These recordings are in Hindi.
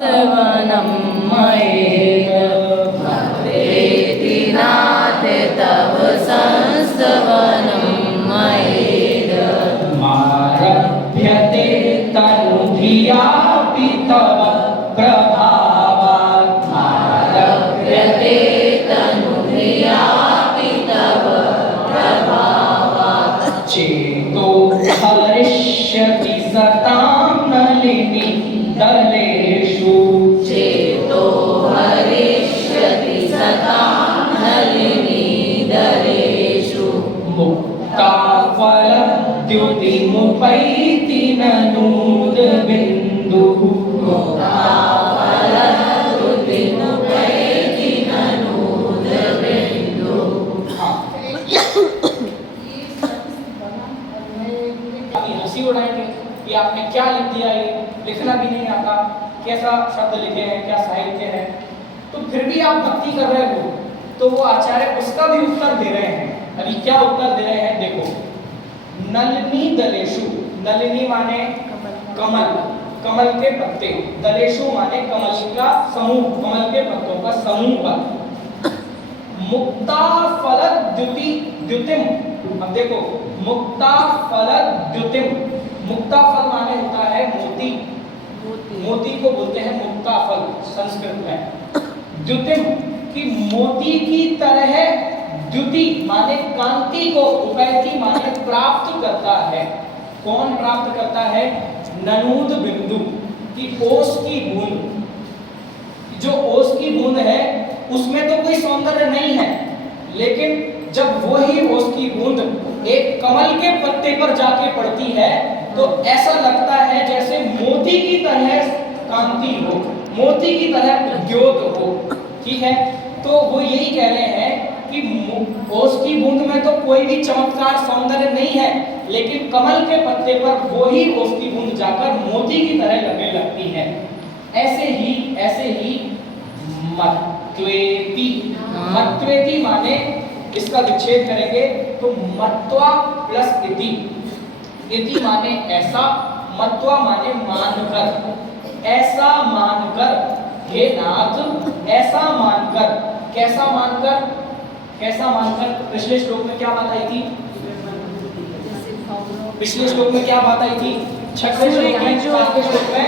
वनं मयेद भवेति नाथ तव संस्तवनं मयेद मारभ्यते तनुधियापि तव प्रभावात् मारभ्यते तनुधियापि तव प्रभावात् चेतो हरिष्यति सतां नलिनी दलेषु चेतो हरिष्यति सतां नलिनीदलेषु मुक्ता फलद्युतिमुपैति ननूदबिन्दुः मुक्ताफलद्युतिमुपैति ननूदबिन्दुः। अभी हंसी उड़ाएंगे कि आपने क्या लिख दिया, ये लिखना भी नहीं आता, कैसा शब्द लिखे हैं, क्या साहित्य है। तो फिर भी आप भक्ति कर रहे हो, तो वो आचार्य उसका भी उत्तर दे रहे हैं। अभी क्या उत्तर दे रहे हैं देखो। नलिनी दलेषु, नलिनी माने कमल, कमल के पत्ते, दलेषु माने कमल का समूह, कमल के पत्तों का समूह पर। मुक्ता फलद्युति द्युतिम, अब देखो मुक्ता फलद्युतिम, मुक्ता फल माने होता है मोती, मोती को बोलते हैं मुक्ता फल संस्कृत में। द्युतिम की मोती की तरह, द्युति माने कांति को, उपैति माने प्राप्त करता है। कौन प्राप्त करता है? ननूद बिंदु की ओस की बूंद। जो ओस की बूंद है उसमें तो कोई सौंदर्य नहीं है, लेकिन जब वही ओस की बूंद एक कमल के पत्ते पर जाके पड़ती है तो ऐसा लगता है जैसे मोती की तरह कांति हो, मोती की तरह उद्योग हो। ठीक है, तो वो यही कह रहे हैं कि ओस की बूंद में तो कोई भी चमत्कार सौंदर्य नहीं है, लेकिन कमल के पत्ते पर वही ओस की बूंद जाकर मोती की तरह लगने लगती है। ऐसे ही मत्वेति, मत्वेति माने इसका विच्छेद करेंगे तो मत्वा प्लस इति, इति माने ऐसा, मत्वा माने मानकर, ऐसा मानकर हे नाथ, ऐसा मानकर, कैसा मानकर, कैसा मानकर। पिछले श्लोक में क्या बात आई थी? पिछले श्लोक में क्या बात आई थी? छठवें श्लोक में, सातवें श्लोक में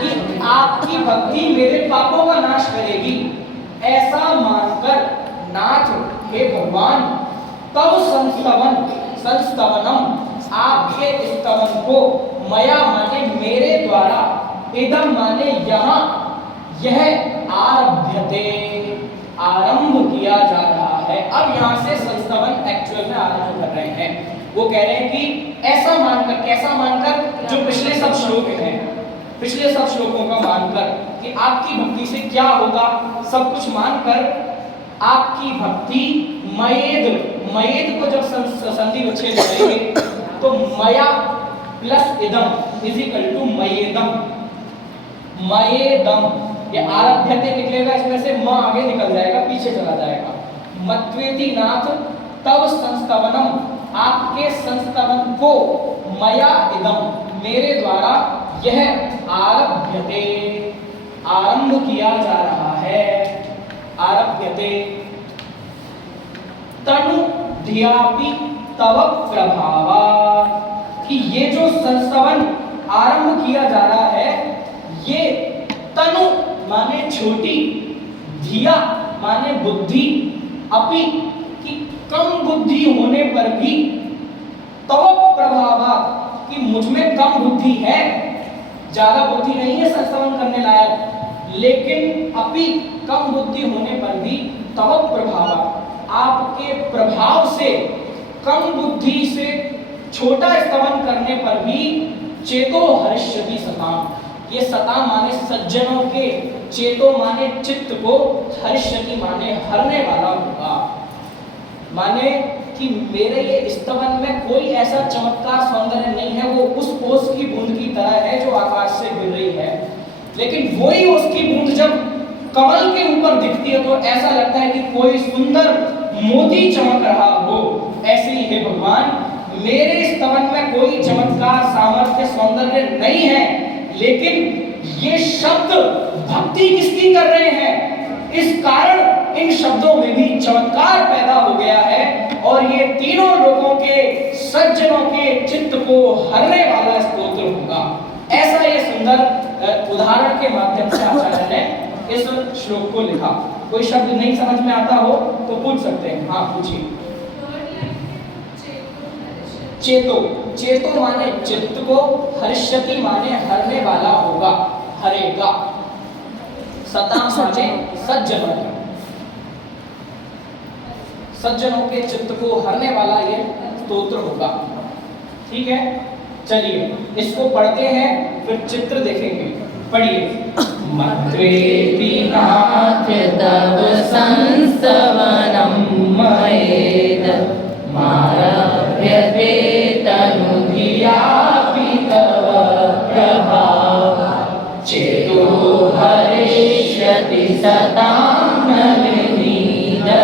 कि आपकी भक्ति मेरे पापों का नाश करेगी, ऐसा मानकर नाथ हे भगवान तब संस्तवन, संस्तवनम आपके स्तवन को, मया माने मेरे द्वारा, इदम माने यहाँ, यह आरभ्यते आरंभ किया जा रहा है। अब यहाँ से संस्तवन एक्चुअल में आरंभ कर रहे हैं। वो कह रहे हैं कि ऐसा मानकर, कैसा मानकर, जो पिछले सब श्लोक हैं, पिछले सब श्लोकों का मानकर कि आपकी भक्ति से क्या होगा, सब कुछ मानकर आपकी भक्ति मयेद, मयेद को जब संधि विच्छेद करेंगे तो मया प्लस इदम इज इक्वल टू मयेदम, मयेदम, ये आरभ्यते निकलेगा, इसमें से म आगे निकल जाएगा, पीछे चला जाएगा। मत्वेति नाथ तव संस्तवनम, आपके संस्तवन को, मया इदम मेरे द्वारा, यह आरभ्यते आरंभ किया जा रहा है, आरभ्यते तनु धियापि तव प्रभावा, कि ये जो संस्तवन आरंभ किया जा रहा है, ये तनु माने छोटी, धिया माने बुद्धि, अपि कि कम बुद्धि होने पर भी, तव प्रभावा कि मुझ में कम बुद्धि है, ज्यादा बुद्धि नहीं है संस्तवन करने लायक, लेकिन अपि कम बुद्धि होने पर भी, तव प्रभावा आपके प्रभाव से, कम बुद्धि से छोटा स्तवन करने पर भी, चेतो हरिष्यति सताम, ये सताम माने सज्जनों के, चेतो माने चित्त को, हरिष्यति माने हरने वाला होगा। माने कि मेरे ये स्तवन में कोई ऐसा चमत्कार सौंदर्य नहीं है, वो उस ओस की बूंद की तरह है जो आकाश से गिर रही है, लेकिन वही ओस की बूंद जब कमल के ऊपर दिखती है तो ऐसा लगता है कि कोई सुंदर मोती चमक रहा हो। ऐसे ही है भगवान, मेरे स्तवन में कोई चमत्कार, सामर्थ्य, सौंदर्य नहीं है, लेकिन ये शब्द भक्ति किसकी कर रहे हैं, इस कारण इन शब्दों में भी चमत्कार पैदा हो गया है और ये तीनों लोगों के सज्जनों के चित्त को हरने वाला स्तोत्र होगा। ऐसा ये सुंदर उदाहरण के माध्यम से आचार्य ने इस श्लोक को लिखा। कोई शब्द नहीं समझ में आता हो तो पूछ सकते हैं। हाँ पूछिए। चेतो, चेतो माने चित्त को, हर्षति माने हरने वाला होगा, हरेगा। सताम माने सज्जनों, सज्जनों के चित्त को हरने वाला ये स्तोत्र होगा। ठीक है, चलिए इसको पढ़ते हैं फिर चित्र देखेंगे। पढ़िए। मत्वेति नाथ तव संस्तवनं मयेद मारभ्यते तनुधियापि तव प्रभाव चेतो हरिष्यति सतां नलिनीदलेषु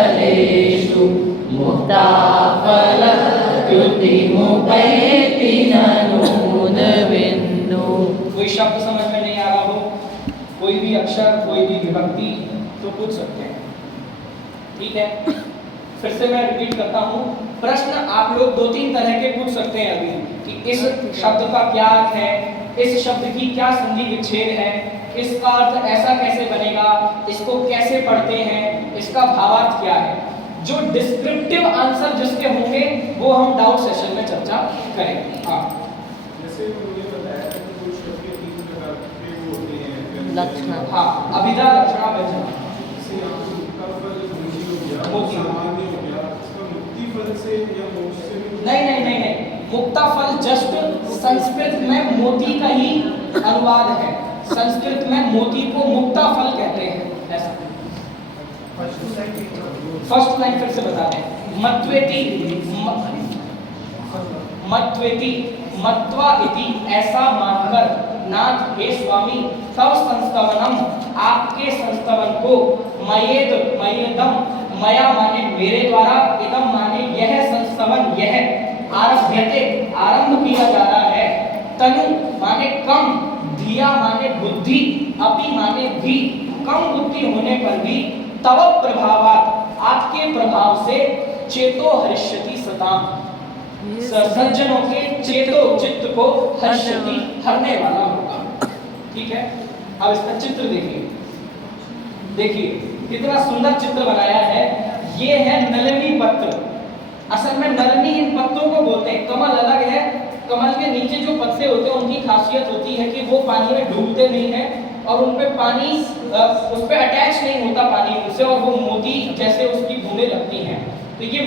मुक्ताफलच्युतिमुपैति ननूदबिन्दु। कोई शब्द समझ में नहीं आ रहा हो, कोई भी अक्षर, कोई भी विभक्ति तो पूछ सकते हैं। ठीक है, फिर से मैं रिपीट करता हूँ। प्रश्न आप लोग 2-3 तरह के पूछ सकते हैं अभी कि इस शब्द का क्या अर्थ है, इस शब्द की क्या संधि विच्छेद है, इसका अर्थ ऐसा कैसे बनेगा, इसको कैसे पढ़ते हैं, इसका भावार्थ क्या है। जो डिस्क्रिप्टिव आंसर जिसके होंगे वो हम डाउट सेशन में चर्चा करेंगे। हाँ, जैसे मुझे बताया कि कुछ शब्द के 3 प्रकार के वो होते हैं लक्षण। हाँ, अभिधा, लक्षणा, व्यंजना। जैसे यहाँ पे मुक्ता फल मोती हो गया, मोती। सामान्य हो गया, इसका मुक्ति फल से या मोक्ष से भी नहीं, मुक्ता फल जस्ट संस्कृत में मोती का ही अनुवाद है। संस्कृत में मोती को मुक्ता फल कहते हैं। ऐसा फर्स्ट लाइन फिर से बता दें। मत्वेति, मत्वेति, मत्वा इति, ऐसा मानकर नाथ हे स्वामी तव संस्तवनम, आपके संस्तवन को, मयेद, मयेदम, मया माने मेरे द्वारा, इदम माने यह संस्तवन, यह आरभ्यते आरंभ किया जा रहा है, तनु माने कम, धिया माने बुद्धि, अपि माने भी, कम बुद्धि होने पर भी, तव प्रभावात, आपके प्रभाव से, चेतो हरिष्यति सताम, सज्जनों के चेतो चित्त को हर्षति हरने वाला होगा। ठीक है, अब इसका चित्र देखिए। देखिए कितना सुंदर चित्र बनाया है। ये है नलिनी पत्र। असल में नलिनी इन पत्तों को बोलते हैं। कमल अलग है। कमल के नीचे जो पत्ते होते हैं उनकी खासियत होती है कि वो पानी में डूबते नहीं हैं और उन पे पानी उस पे अटैच नहीं होता पानी उनसे, और वो मोती जैसे उसकी बूंदें लगती हैं। तो ये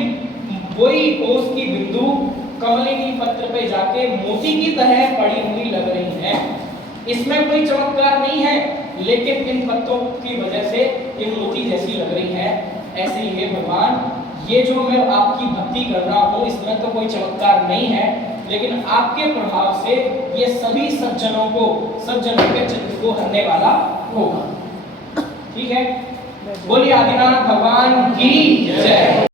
वही ओस की बिंदु कमलिनी पत्र पे जाके मोती की तरह पड़ी हुई लग रही है। इसमें कोई चमत्कार नहीं है, लेकिन इन पत्तों की वजह से ये मोती जैसी लग रही है। ऐसे ही है भगवान, ये जो मैं आपकी भक्ति कर रहा हूँ इसमें तो कोई चमत्कार नहीं है, लेकिन आपके प्रभाव से ये सभी सज्जनों के चित्त को हरने वाला होगा। ठीक है, बोलिए आदिनाथ भगवान की जय।